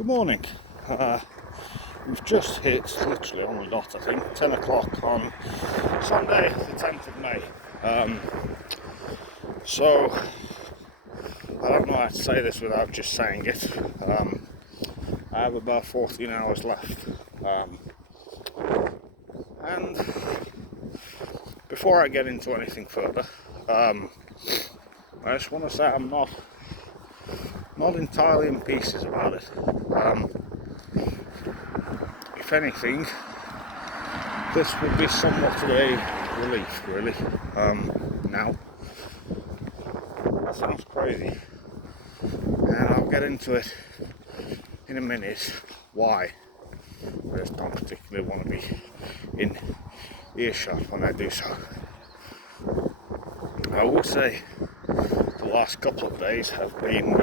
Good morning. We've just hit, literally on the dot, I think, 10 o'clock on Sunday, the 10th of May. So, I don't know how to say this without just saying it. I have about 14 hours left. And before I get into anything further, I just want to say I'm not entirely in pieces about it. If anything, this would be somewhat of a relief, really. Now, that sounds crazy, and I'll get into it in a minute. Why? I just don't particularly want to be in earshot when I do so. I would say the last couple of days have been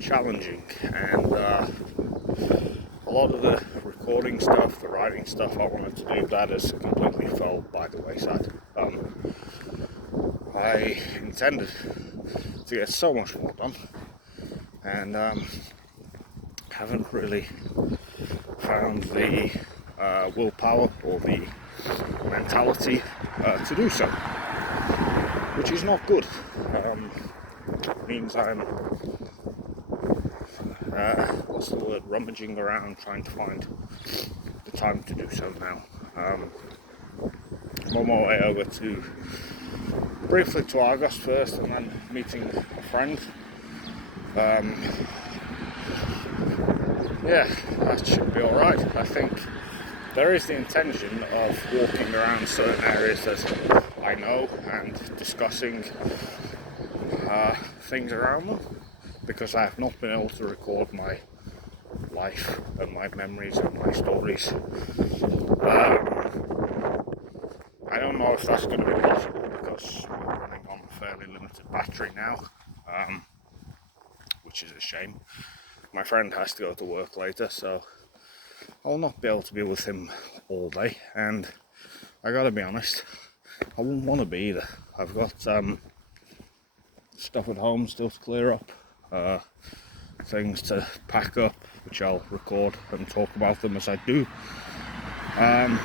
challenging, and a lot of the recording stuff, the writing stuff I wanted to do, that has completely fell by the wayside. I intended to get so much more done, and haven't really found the willpower or the mentality to do so, which is not good. It means I'm rummaging around trying to find the time to do so now. I'm on my way over briefly to Argos first, and then meeting a friend. Yeah, that should be alright. I think there is the intention of walking around certain areas that I know and discussing things around them, because I have not been able to record my life and my memories and my stories. I don't know if that's going to be possible because we're running on a fairly limited battery now, which is a shame. My friend has to go to work later, so I'll not be able to be with him all day, and I gotta be honest, I wouldn't want to be either. I've got stuff at home still to clear up, things to pack up, which I'll record and talk about them as I do. And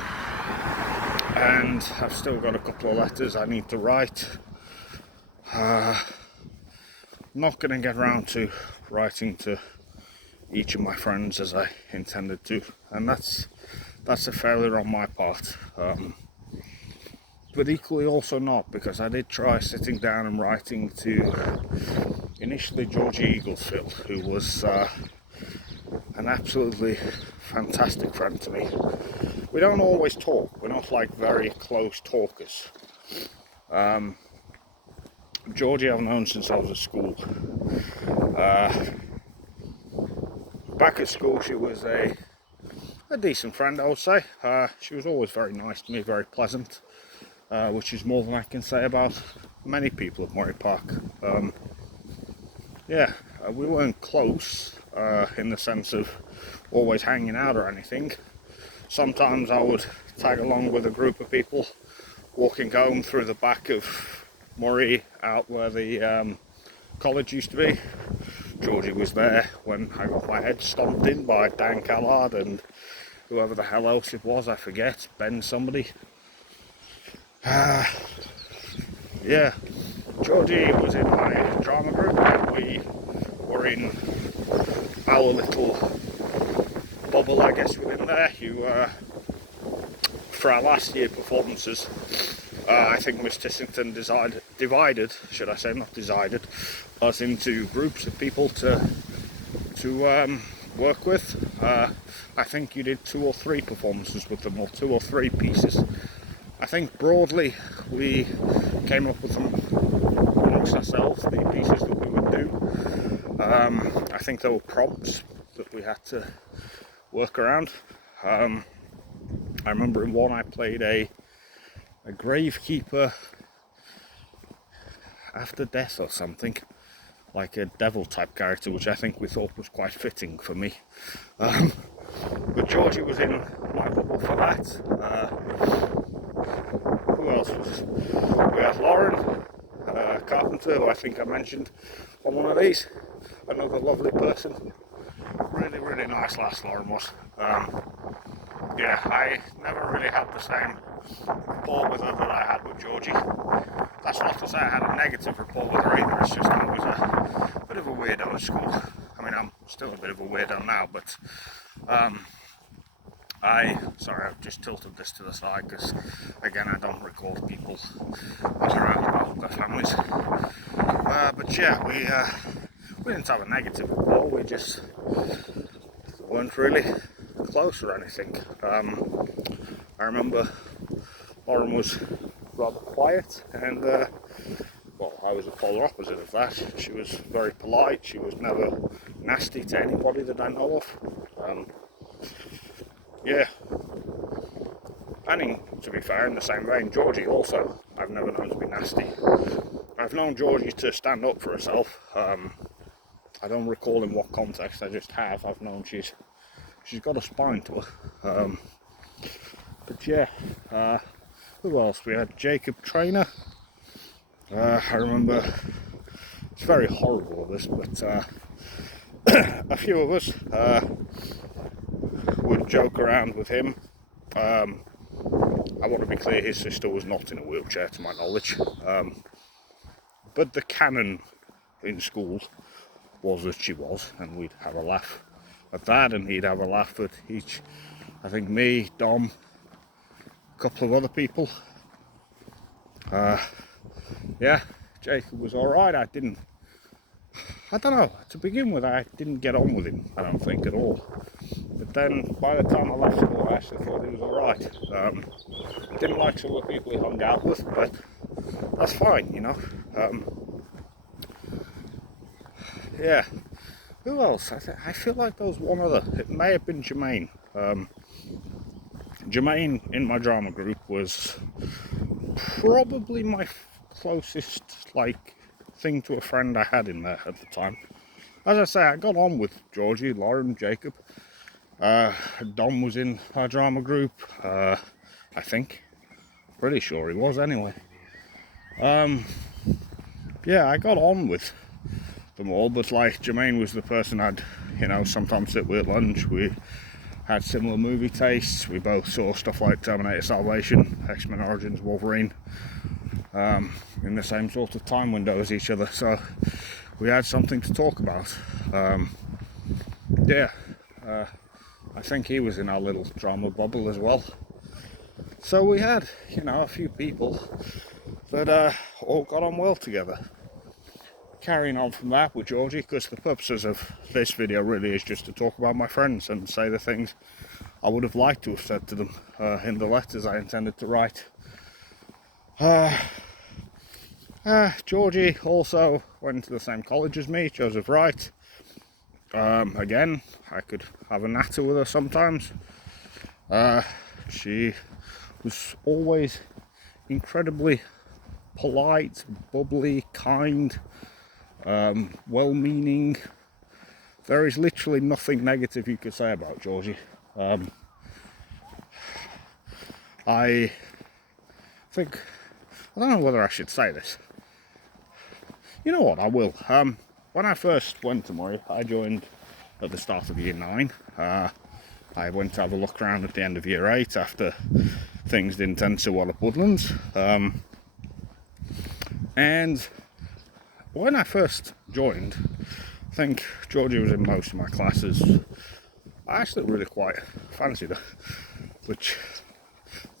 I've still got a couple of letters I need to write. Not going to get around to writing to each of my friends as I intended to, and that's a failure on my part. But equally also not, because I did try sitting down and writing to initially Georgie, who was an absolutely fantastic friend to me. We don't always talk, we're not like very close talkers. Georgie I've known since I was at school. Back at school she was a decent friend, I would say. She was always very nice to me, very pleasant, which is more than I can say about many people at Murray Park. We weren't close in the sense of always hanging out or anything. Sometimes I would tag along with a group of people walking home through the back of Murray, out where the college used to be. Georgie was there when I got my head stomped in by Dan Callard and whoever the hell else it was, I forget, Ben somebody. Georgie was in my drama group, and we were in our little bubble, I guess, within there. For our last year performances, I think Miss Tissington divided us into groups of people to work with. I think you did 2 or 3 performances with them, or 2 or 3 pieces. I think broadly we came up with them amongst ourselves, the pieces that we would do. I think there were prompts that we had to work around. I remember in one I played a gravekeeper after death or something, like a devil type character, which I think we thought was quite fitting for me. But Georgie was in my bubble for that. Who else was? We had Lauren Carpenter, who I think I mentioned on one of these, another lovely person. really, really nice lass, Lauren was. Yeah, I never really had the same rapport with her that I had with Georgie. That's not to say I had a negative rapport with her either, it's just I was a bit of a weirdo at school. I mean, I'm still a bit of a weirdo now, but sorry, I've just tilted this to the side because, again, I don't recall people walking around about their families. But yeah, we didn't have a negative rapport, we just weren't really close or anything. I remember Lauren was rather quiet, and well, I was the polar opposite of that. She was very polite, she was never nasty to anybody that I know of. Yeah, and to be fair, in the same vein, Georgie also, I've never known to be nasty. I've known Georgie to stand up for herself. I don't recall in what context, I just have. I've known she's got a spine to her. But yeah, who else? We had Jacob Trainer. I remember, it's very horrible this, but a few of us would joke around with him. I want to be clear, his sister was not in a wheelchair to my knowledge, but the canon in school was that she was, and we'd have a laugh at that, and he'd have a laugh at each, I think me, Dom, a couple of other people. Yeah, Jacob was alright. I don't know, to begin with I didn't get on with him, I don't think, at all. But then by the time I left school I actually thought he was alright. Didn't like some of the people he hung out with, but that's fine, you know. Yeah, who else? I feel like there was one other, it may have been Jermaine. Jermaine in my drama group was probably my closest thing to a friend I had in there at the time. As I say, I got on with Georgie, Lauren, Jacob. Dom was in our drama group, I think. Pretty sure he was anyway. Yeah, I got on with them all, but Jermaine was the person I'd, sometimes sit with at lunch. We had similar movie tastes. We both saw stuff like Terminator Salvation, X-Men Origins, Wolverine, in the same sort of time window as each other, so we had something to talk about. Yeah, I think he was in our little drama bubble as well. So we had, a few people that all got on well together. Carrying on from that with Georgie, because the purposes of this video really is just to talk about my friends and say the things I would have liked to have said to them in the letters I intended to write. Georgie also went to the same college as me, Joseph Wright. Again, I could have a natter with her sometimes. She was always incredibly polite, bubbly, kind, well-meaning. There is literally nothing negative you could say about Georgie. I think, I don't know whether I should say this. You know what, I will. When I first went to Murray, I joined at the start of year 9. I went to have a look around at the end of year 8 after things didn't end so well at Woodlands. And when I first joined, I think Georgie was in most of my classes. I actually really quite fancied her, which,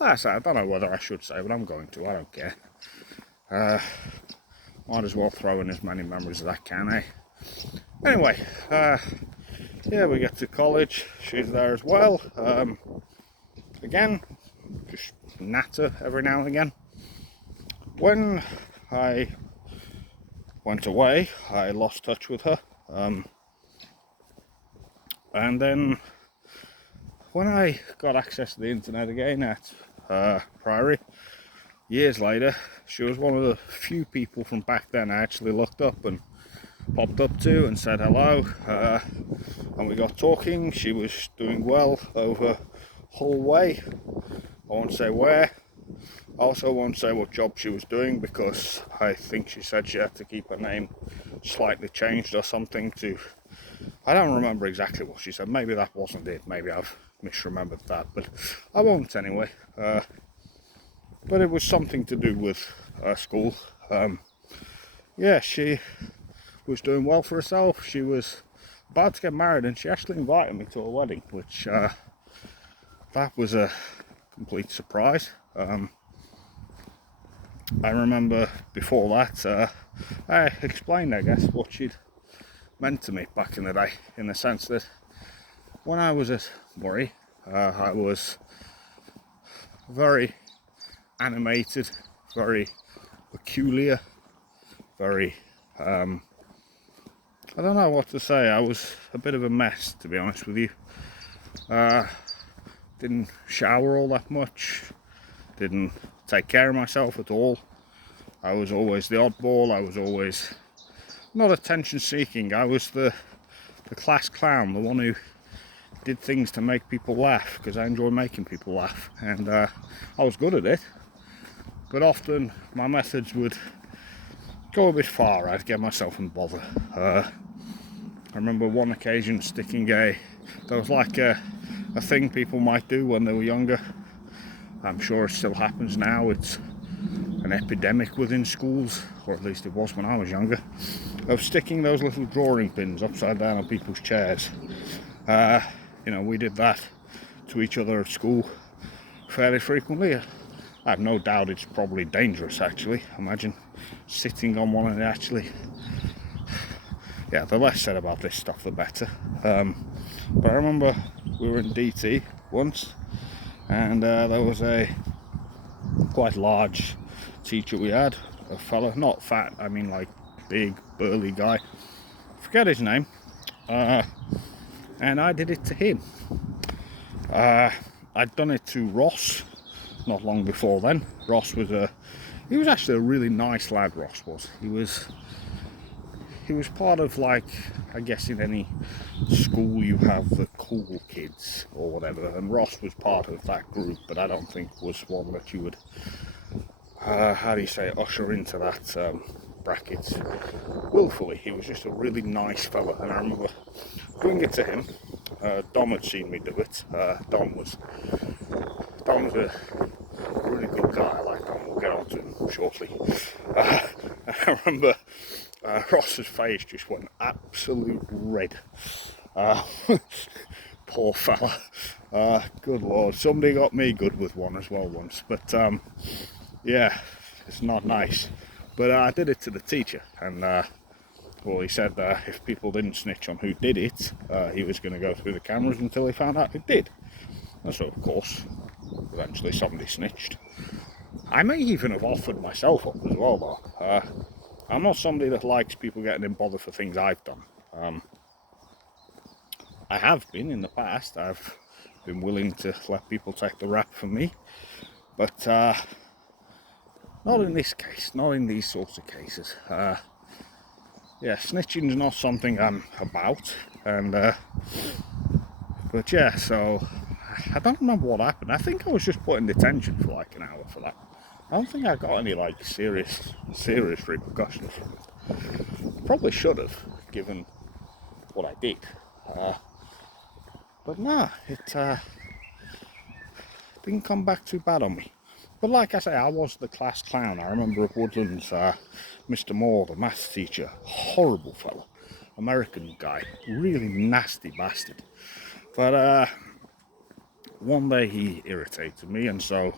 like I say, I don't know whether I should say, but I'm going to, I don't care. Might as well throw in as many memories as I can, eh? Anyway, yeah, we get to college, she's there as well. Again, just natter every now and again. When I went away, I lost touch with her. And then when I got access to the internet again at Priory, years later, she was one of the few people from back then I actually looked up and popped up to and said hello. And we got talking. She was doing well over Hull way. I won't say where. I also won't say what job she was doing, because I think she said she had to keep her name slightly changed or something to I don't remember exactly what she said. Maybe that wasn't it. Maybe I've misremembered that, but I won't anyway. But it was something to do with school. Yeah, she was doing well for herself. She was about to get married, and she actually invited me to a wedding, which that was a complete surprise. I remember before that, I explained, I guess, what she'd meant to me back in the day, in the sense that when I was at Murray, I was very animated, very peculiar, very, I don't know what to say. I was a bit of a mess, to be honest with you. Didn't shower all that much, didn't take care of myself at all. I was always the oddball. I was always not attention seeking. I was the class clown, the one who did things to make people laugh, because I enjoy making people laugh, and I was good at it. But often my methods would go a bit far. I'd get myself in bother. I remember one occasion sticking there was like a thing people might do when they were younger. I'm sure it still happens now. It's an epidemic within schools, or at least it was when I was younger, of sticking those little drawing pins upside down on people's chairs. You know, we did that to each other at school fairly frequently. I have no doubt it's probably dangerous, actually. Imagine sitting on one and actually... Yeah, the less said about this stuff, the better. But I remember we were in DT once, and there was a quite large teacher we had, a fella, not fat, I mean like big, burly guy. Forget his name. And I did it to him. I'd done it to Ross not long before then. Ross was he was actually a really nice lad, Ross was. He was part of, like, I guess in any school you have the cool kids or whatever, and Ross was part of that group, but I don't think was one that you would, how do you say, usher into that bracket willfully. He was just a really nice fella, and I remember doing it to him. Dom had seen me do it. Dom was a really good guy. I like Dom. We'll get on to him shortly. I remember Ross's face just went absolute red. Poor fella. Good lord. Somebody got me good with one as well once. But yeah, it's not nice. But I did it to the teacher, and well, he said if people didn't snitch on who did it, he was going to go through the cameras until he found out who did. And so, of course, eventually somebody snitched. I may even have offered myself up as well, though. I'm not somebody that likes people getting in bother for things I've done. I have been in the past. I've been willing to let people take the rap for me, but not in this case, not in these sorts of cases. Yeah, snitching's not something I'm about, and but yeah, so I don't remember what happened. I think I was just put in detention for like an hour for that. I don't think I got any like serious repercussions from it. Probably should have, given what I did. But nah, it didn't come back too bad on me. But like I say, I was the class clown. I remember at Woodlands, Mr. Moore, the maths teacher, horrible fella, American guy, really nasty bastard. But one day he irritated me, and so,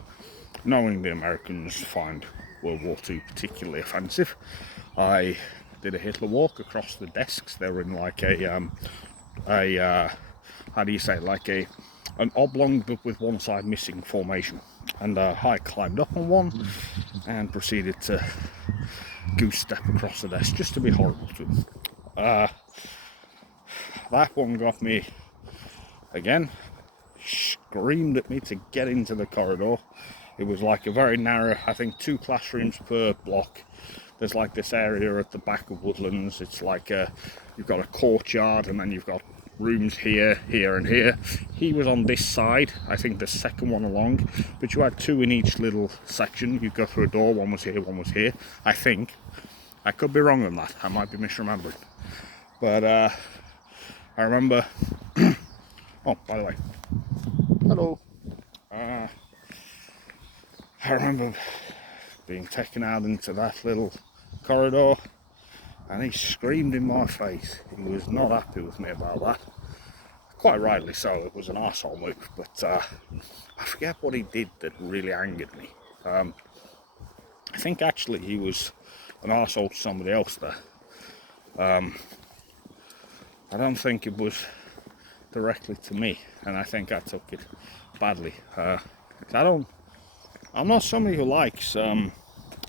knowing the Americans find World War II particularly offensive, I did a Hitler walk across the desks. They were in like a how do you say, like an oblong but with one side missing formation. And I climbed up on one and proceeded to goose step across the desk just to be horrible to him. That one got me again, screamed at me to get into the corridor. It was like a very narrow, I think 2 classrooms per block. There's like this area at the back of Woodlands. It's like you've got a courtyard, and then you've got rooms here, here and here. He was on this side, I think the second one along, but you had 2 in each little section. You'd go through a door, one was here, one was here, I think. I could be wrong on that, I might be misremembering. But I remember, oh, by the way, hello. I remember being taken out into that little corridor, and he screamed in my face. He was not happy with me about that. Quite rightly so, it was an arsehole move, but I forget what he did that really angered me. I think actually he was an arsehole to somebody else there. I don't think it was directly to me, and I think I took it badly. I'm not somebody who likes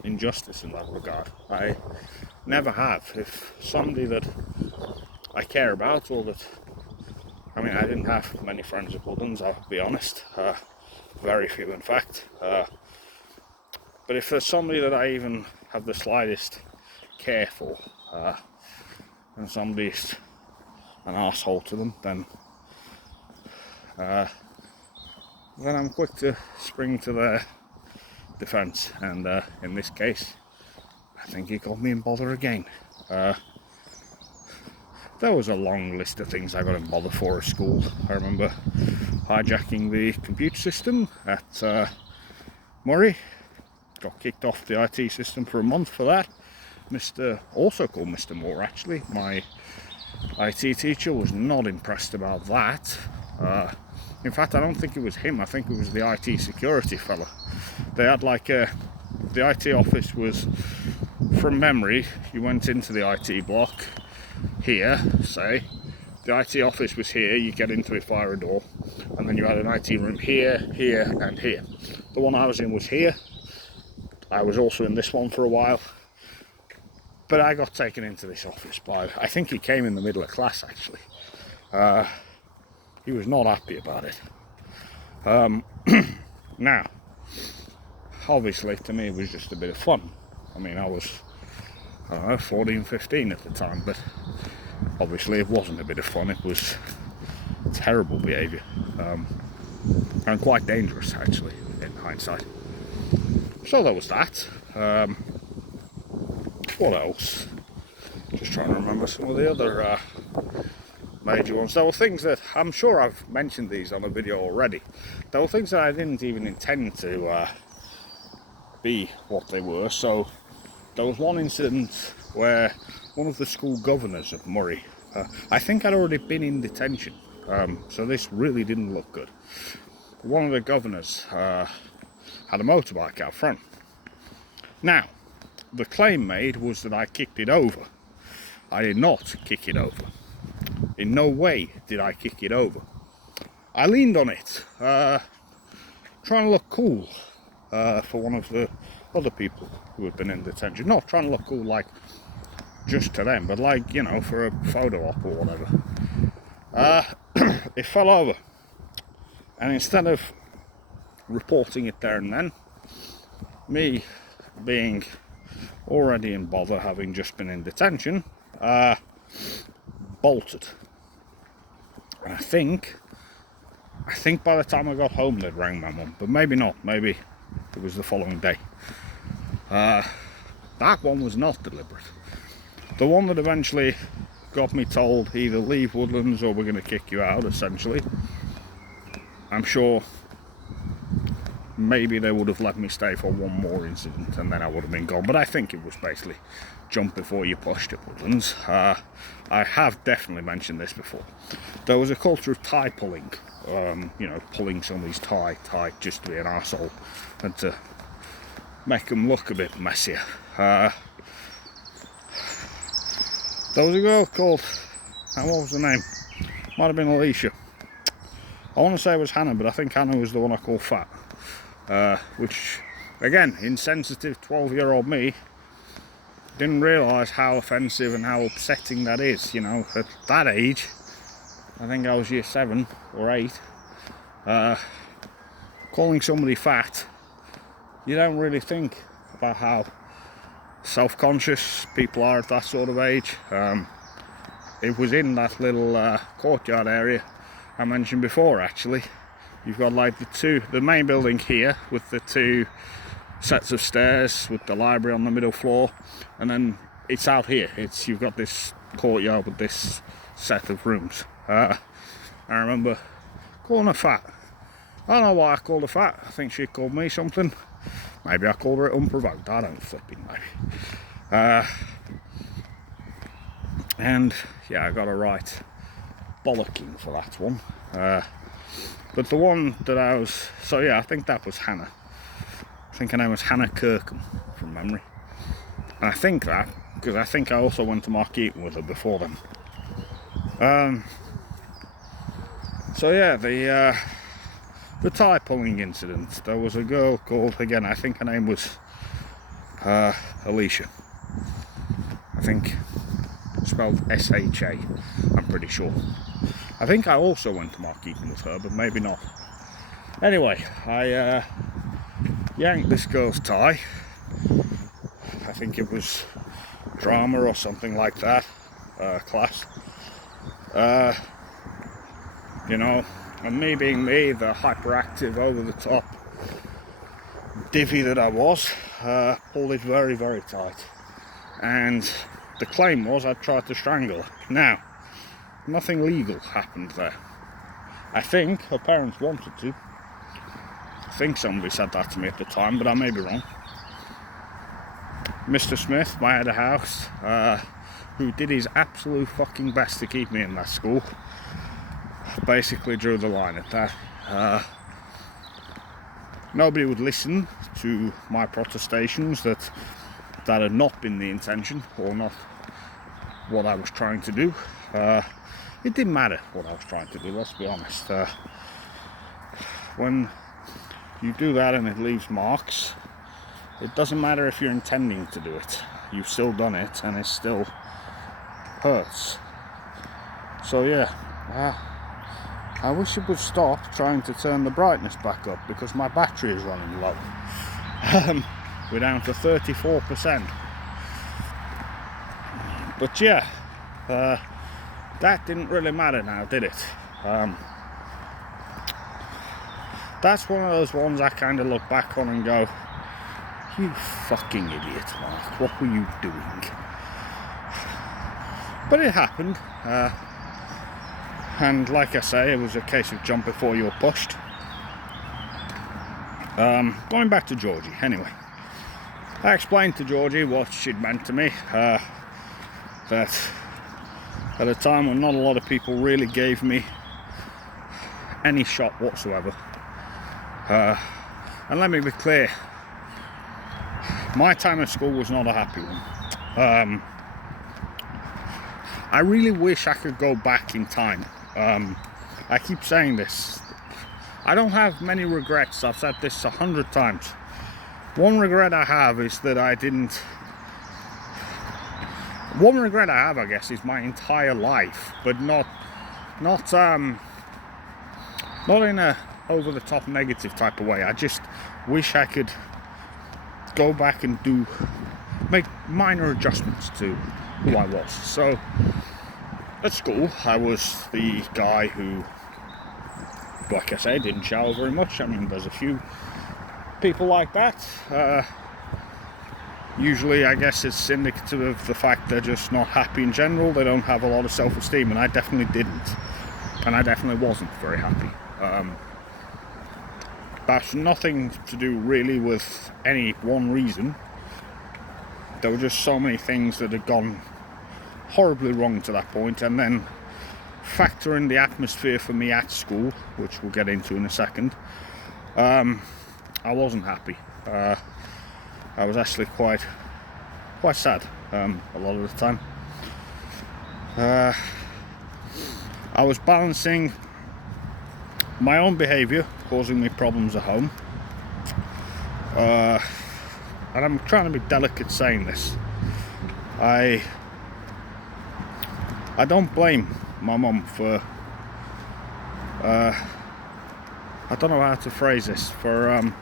injustice in that regard. I never have. If somebody that I care about, or that, I mean, I didn't have many friends with Woodlands, I'll be honest, very few in fact, but if there's somebody that I even have the slightest care for, and somebody's an arsehole to them, then I'm quick to spring to their defence, and in this case, I think he got me in bother again. There was a long list of things I got in bother for at school. I remember hijacking the computer system at Murray. Got kicked off the IT system for a month for that. Also called Mr. Moore actually, my IT teacher, was not impressed about that. In fact, I don't think it was him, I think it was the IT security fella. They had like the IT office was, from memory, you went into the IT block here, say, the IT office was here, you get into it via a door, and then you had an IT room here, here, and here. The one I was in was here. I was also in this one for a while, but I got taken into this office by, I think he came in the middle of class actually. He was not happy about it. Now, obviously to me it was just a bit of fun. I mean, I was, I don't know, 14, 15 at the time, but obviously it wasn't a bit of fun, it was terrible behaviour, and quite dangerous actually, in hindsight. So there was that. What else? Just trying to remember some of the other major ones. There were things that, I'm sure I've mentioned these on a video already, there were things that I didn't even intend to be what they were. So there was one incident where one of the school governors of Murray, I think I'd already been in detention, so this really didn't look good. One of the governors had a motorbike out front. Now, the claim made was that I kicked it over. I did not kick it over. In no way did I kick it over. I leaned on it, trying to look cool for one of the other people who had been in detention. Not trying to look cool like just to them, but like, you know, for a photo op or whatever. It fell over, and instead of reporting it there and then, me being already in bother, having just been in detention, bolted. And I think by the time I got home they'd rang my mum, but maybe not, maybe it was the following day. That one was not deliberate. The one that eventually got me told either leave Woodlands or we're going to kick you out, essentially, I'm sure maybe they would have let me stay for one more incident and then I would have been gone, but I think it was basically jump before you pushed at Woodlands. I have definitely mentioned this before. There was a culture of tie pulling, you know, pulling somebody's tie tight just to be an arsehole and to make them look a bit messier. There was a girl called, what was her name? Might have been Alicia. I want to say it was Hannah, but I think Hannah was the one I called fat. Which, again, insensitive 12-year-old me didn't realise how offensive and how upsetting that is. You know, at that age, I think I was year 7 or 8, calling somebody fat, you don't really think about how self-conscious people are at that sort of age. It was in that little courtyard area I mentioned before actually. You've got like the main building here with the 2 sets of stairs with the library on the middle floor, and then it's out here. You've got this courtyard with this set of rooms. I remember calling her fat. I don't know why I called her fat. I think she called me something. Maybe I called her it unprovoked. I don't flipping know. And yeah, I got a right bollocking for that one. But the one that I was, so yeah, I think that was Hannah. I think her name was Hannah Kirkham from memory. And I think that because I think I also went to Mark Eaton with her before then. So yeah, the tie pulling incident. There was a girl called, again, I think her name was Alicia. I think spelled S-H-A, I'm pretty sure. I think I also went to Mark Eaton with her, but maybe not. Anyway, I yanked this girl's tie. I think it was drama or something like that, class. You know, and me being me, the hyperactive, over the top divvy that I was, pulled it very, very tight. And the claim was I tried to strangle her. Now, nothing legal happened there. I think her parents wanted to. I think somebody said that to me at the time, but I may be wrong. Mr. Smith, my head of house, who did his absolute fucking best to keep me in that school, basically drew the line at that. Nobody would listen to my protestations that had not been the intention or not what I was trying to do. It didn't matter what I was trying to do, let's be honest. When you do that and it leaves marks, it doesn't matter if you're intending to do it. You've still done it and it still hurts. So yeah, I wish it would stop trying to turn the brightness back up because my battery is running low. We're down to 34%. But yeah, that didn't really matter now, did it? That's one of those ones I kind of look back on and go, you fucking idiot, Mark, what were you doing? But it happened, and like I say, it was a case of jump before you're pushed. Going back to Georgie, anyway. I explained to Georgie what she'd meant to me, that at a time when not a lot of people really gave me any shot whatsoever. And let me be clear, my time at school was not a happy one. I really wish I could go back in time. I keep saying this. I don't have many regrets. I've said this 100 times. One regret I have is that I didn't... One regret I have, I guess, is my entire life, but not in a over-the-top negative type of way. I just wish I could go back and make minor adjustments to who I was. So at school I was the guy who, like I say, didn't shower very much. I mean, there's a few people like that. Usually I guess it's indicative of the fact they're just not happy in general. They don't have a lot of self-esteem, and I definitely didn't, and I definitely wasn't very happy. That's nothing to do really with any one reason. There were just so many things that had gone horribly wrong to that point, and then factor in the atmosphere for me at school, which we'll get into in a second. I wasn't happy. I was actually quite sad a lot of the time. I was balancing my own behaviour causing me problems at home, and I'm trying to be delicate saying this. I don't blame my mum for I don't know how to phrase this, for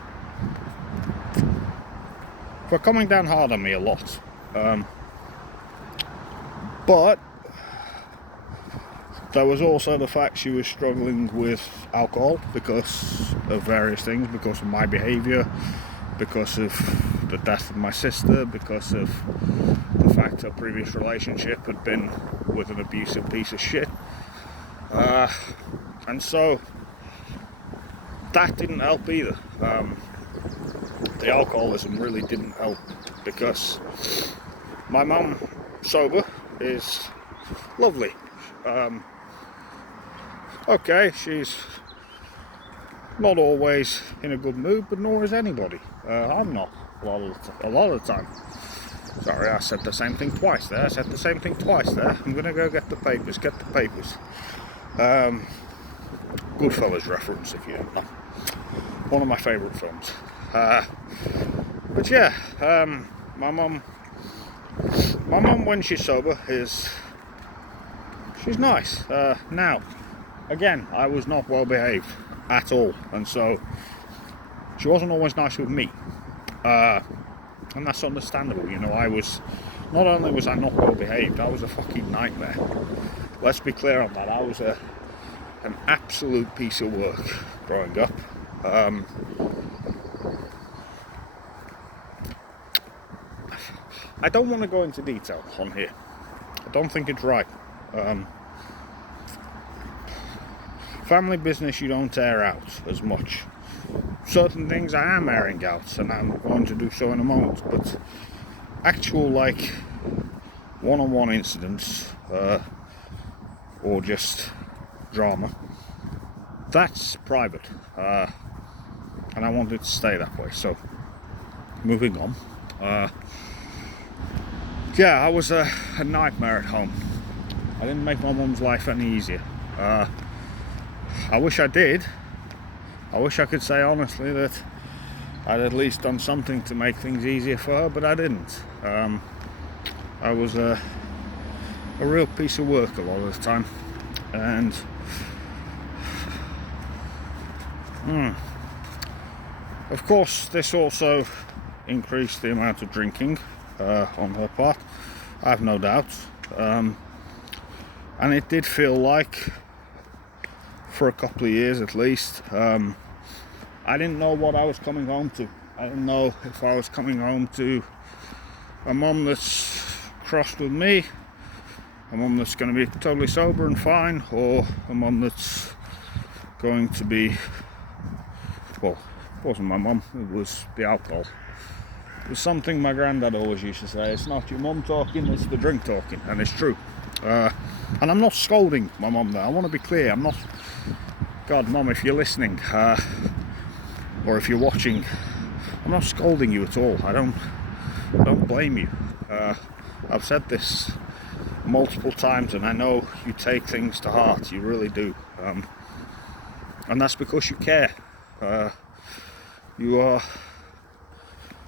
coming down hard on me a lot, but there was also the fact she was struggling with alcohol because of various things, because of my behaviour, because of the death of my sister, because of the fact that her previous relationship had been with an abusive piece of shit. And so that didn't help either. The alcoholism really didn't help, because my mum, sober, is lovely. Okay, she's not always in a good mood, but nor is anybody. I'm not a lot of the time. Sorry, I said the same thing twice there. I'm gonna go get the papers. Goodfellas reference, if you don't know. One of my favourite films. But yeah, my mum when she's sober she's nice. Now, again, I was not well behaved at all, and so she wasn't always nice with me. And that's understandable, you know. Not only was I not well behaved, I was a fucking nightmare. Let's be clear on that. I was an absolute piece of work growing up. I don't want to go into detail on here. I don't think it's right. Family business you don't air out as much. Certain things I am airing out, and I'm going to do so in a moment, but actual, like, one-on-one incidents, or just drama, that's private, and I want it to stay that way. So, moving on. Yeah, I was a nightmare at home. I didn't make my mum's life any easier. I wish I did. I wish I could say honestly that I'd at least done something to make things easier for her, but I didn't. I was a real piece of work a lot of the time, and of course this also increased the amount of drinking on her part, I have no doubt, and it did feel like, for a couple of years at least, I didn't know what I was coming home to. I didn't know if I was coming home to a mum that's crossed with me, a mum that's going to be totally sober and fine, or a mum that's going to be, well, it wasn't my mum, it was the alcohol. It was something my granddad always used to say: it's not your mum talking, it's the drink talking. And it's true. And I'm not scolding my mum there. I want to be clear. I'm not... God, Mum, if you're listening, or if you're watching, I'm not scolding you at all. I don't blame you. I've said this multiple times, and I know you take things to heart. You really do. And that's because you care. You are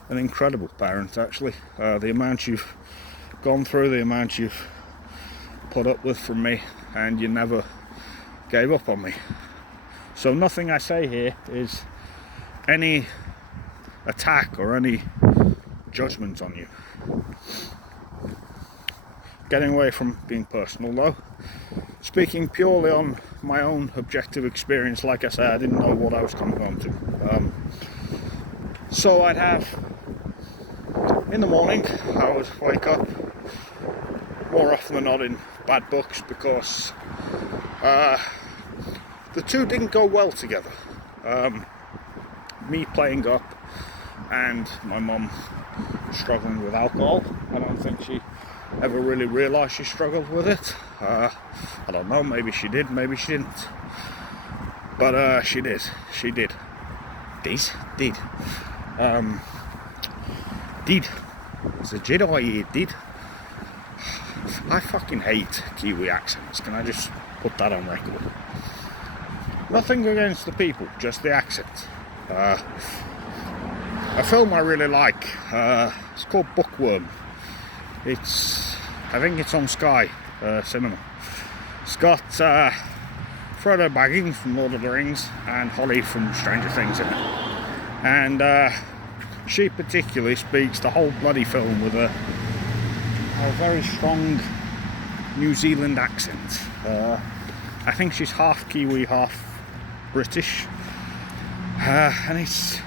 an incredible parent, actually. The amount you've gone through, the amount you've put up with from me, and you never gave up on me. So nothing I say here is any attack or any judgment on you. Getting away from being personal though, speaking purely on my own objective experience, like I said, I didn't know what I was coming home to. So I'd have, in the morning, I would wake up, more often than not in bad books, because the two didn't go well together. Me playing up and my mum struggling with alcohol. I don't think she ever really realised she struggled with it. I don't know, maybe she did, maybe she didn't. But she did. She did. Did. Did. It's a Jedi here, did. I fucking hate Kiwi accents. Can I just put that on record? Nothing against the people, just the accent. A film I really like, it's called Bookworm. I think it's on Sky Cinema. It's got Frodo Baggins from Lord of the Rings and Holly from Stranger Things in it. And she particularly speaks the whole bloody film with a very strong New Zealand accent. I think she's half Kiwi, half British, and it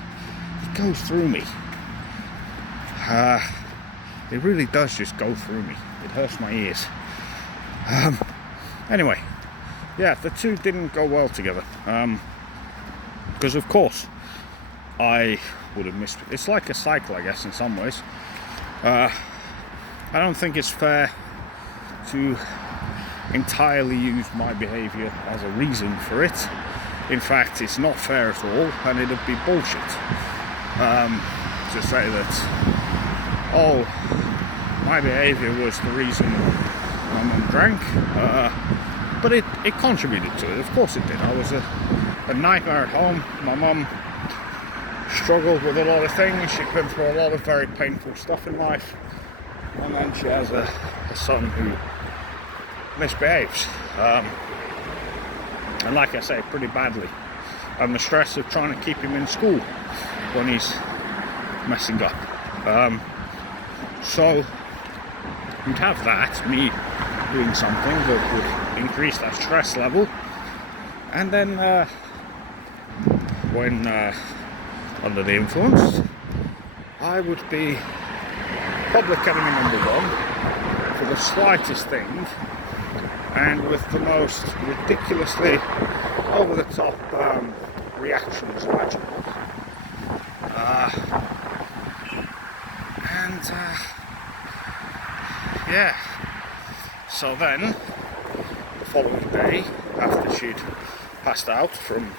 goes through me. It really does just go through me. It hurts my ears. Anyway, yeah, the two didn't go well together. Because of course, I would have missed. It's like a cycle, I guess, in some ways. I don't think it's fair to entirely use my behaviour as a reason for it. In fact, it's not fair at all, and it'd be bullshit to say that, oh, my behaviour was the reason my mum drank, but it contributed to it. Of course it did. I was a nightmare at home. My mum struggled with a lot of things. She'd been through a lot of very painful stuff in life, and then she has a son who misbehaves, and like I say, pretty badly, and the stress of trying to keep him in school when he's messing up. So you'd have that, me doing something that would increase that stress level, and then when under the influence, I would be public enemy number one for the slightest thing, and with the most ridiculously over-the-top reactions imaginable. Yeah. So then, the following day, after she'd passed out from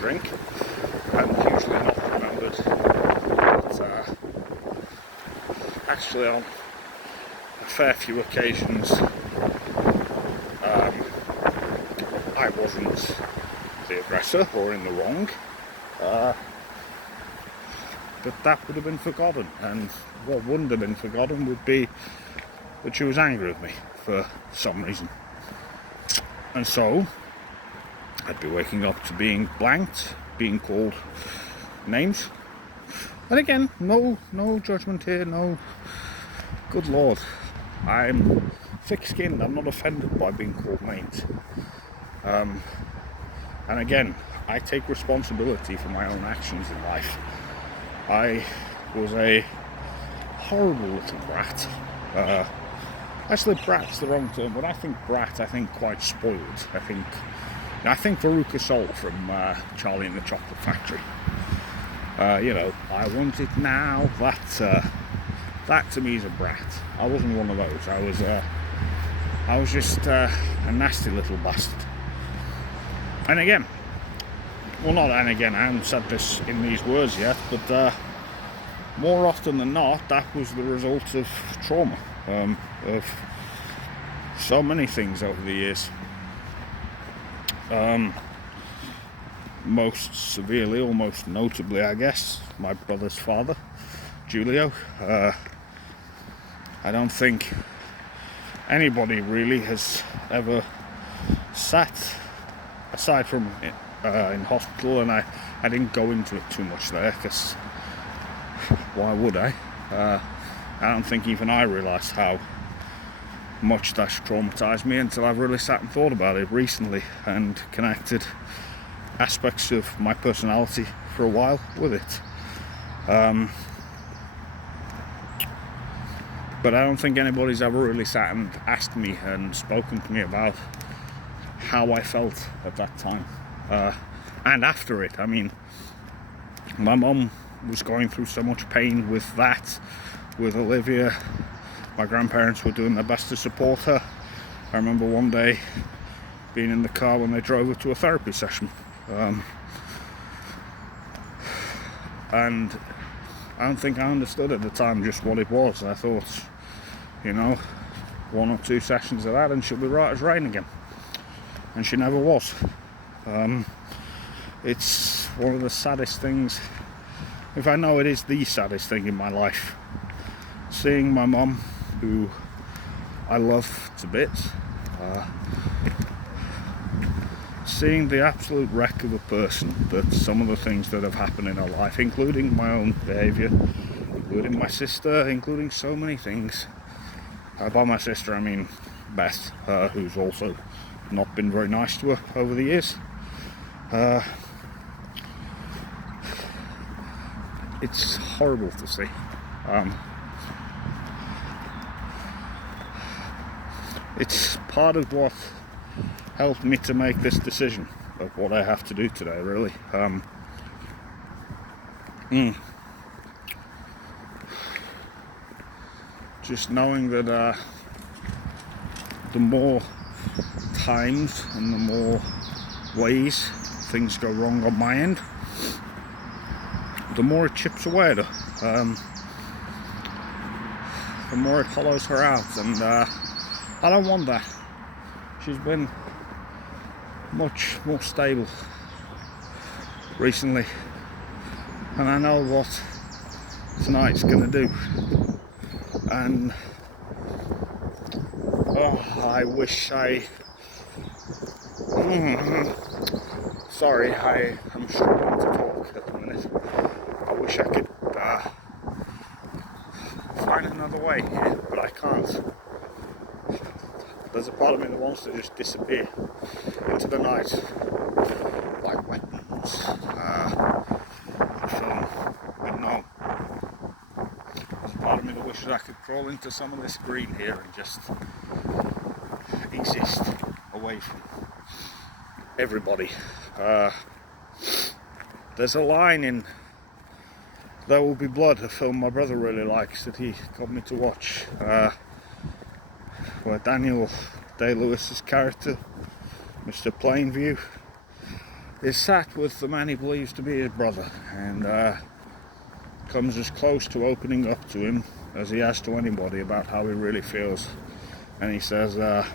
drink, and usually not remembered, but actually on a fair few occasions, I wasn't the aggressor or in the wrong, but that would have been forgotten, and what wouldn't have been forgotten would be that she was angry with me for some reason. And so I'd be waking up to being blanked, being called names. And again, no judgment here, no, good lord, I'm thick-skinned, I'm not offended by being called names. And again, I take responsibility for my own actions in life. I was a horrible little brat. Actually, brat's the wrong term. When I think brat, I think quite spoiled. I think Veruca Salt from Charlie and the Chocolate Factory. I want it now. That to me is a brat. I wasn't one of those. I was just a nasty little bastard. And again, I haven't said this in these words yet, but more often than not, that was the result of trauma, of so many things over the years. Most severely, or most notably, I guess, my brother's father, Julio. I don't think anybody really has ever sat, aside from in hospital, and I didn't go into it too much there, because why would I? I don't think even I realised how much that traumatised me until I've really sat and thought about it recently and connected aspects of my personality for a while with it. But I don't think anybody's ever really sat and asked me and spoken to me about how I felt at that time. And after it, I mean, my mum was going through so much pain with that, with Olivia. My grandparents were doing their best to support her. I remember one day being in the car when they drove her to a therapy session. And I don't think I understood at the time just what it was. I thought, 1 or 2 sessions of that and she'll be right as rain again. And she never was. It's one of the saddest things, if I know it is the saddest thing in my life, seeing my mum, who I love to bits, seeing the absolute wreck of a person, that some of the things that have happened in her life, including my own behaviour, including my sister, including so many things. By my sister I mean Beth, who's also not been very nice to her over the years. It's horrible to see. it's part of what helped me to make this decision of what I have to do today, really. Just knowing that the more times and the more ways things go wrong on my end, the more it chips away at her, the more it hollows her out, and I don't want that. She's been much more stable recently, and I know what tonight's gonna do, and I wish sorry, I am struggling to talk at the minute. I wish I could find another way here, but I can't. There's a part of me that wants to just disappear into the night like wetlands, film, but no. There's a part of me that wishes I could crawl into some of this green here and just exist away from everybody. There's a line in There Will Be Blood, a film my brother really likes, that he got me to watch, where Daniel Day-Lewis's character, Mr. Plainview, is sat with the man he believes to be his brother, and comes as close to opening up to him as he has to anybody about how he really feels. And he says, I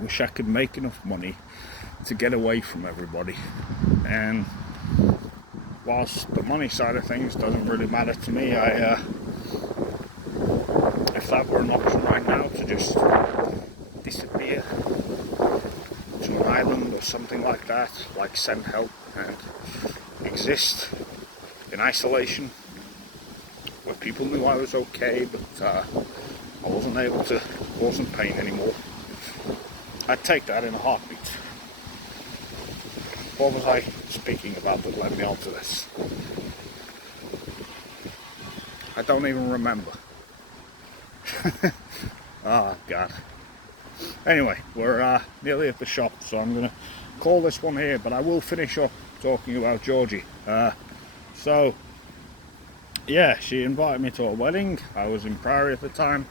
wish I could make enough money to get away from everybody. And whilst the money side of things doesn't really matter to me, if that were an option right now, to just disappear to an island or something like that, like send help and exist in isolation where people knew I was okay, but I wasn't able to cause them pain anymore, I'd take that in a heartbeat. What was I speaking about that led me onto this? I don't even remember. Oh God. Anyway, we're nearly at the shop, so I'm going to call this one here, but I will finish up talking about Georgie. So, yeah, she invited me to a wedding. I was in Priory at the time.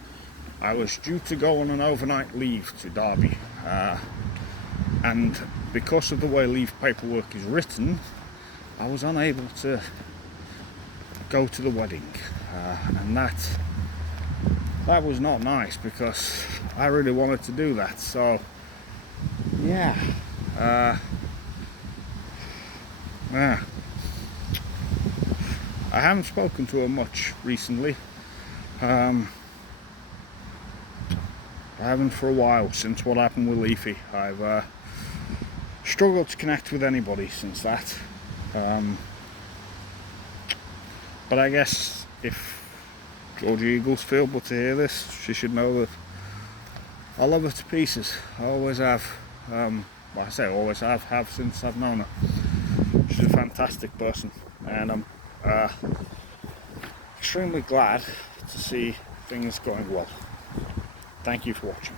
I was due to go on an overnight leave to Derby. And because of the way leave paperwork is written, I was unable to go to the wedding. And that was not nice, because I really wanted to do that. So, yeah. I haven't spoken to her much recently. I haven't for a while, since what happened with Leafy. I've struggled to connect with anybody since that. But I guess if Georgie Eagles feel but to hear this, she should know that I love her to pieces. I always have. Well, I say always have since I've known her. She's a fantastic person, and I'm extremely glad to see things going well. Thank you for watching.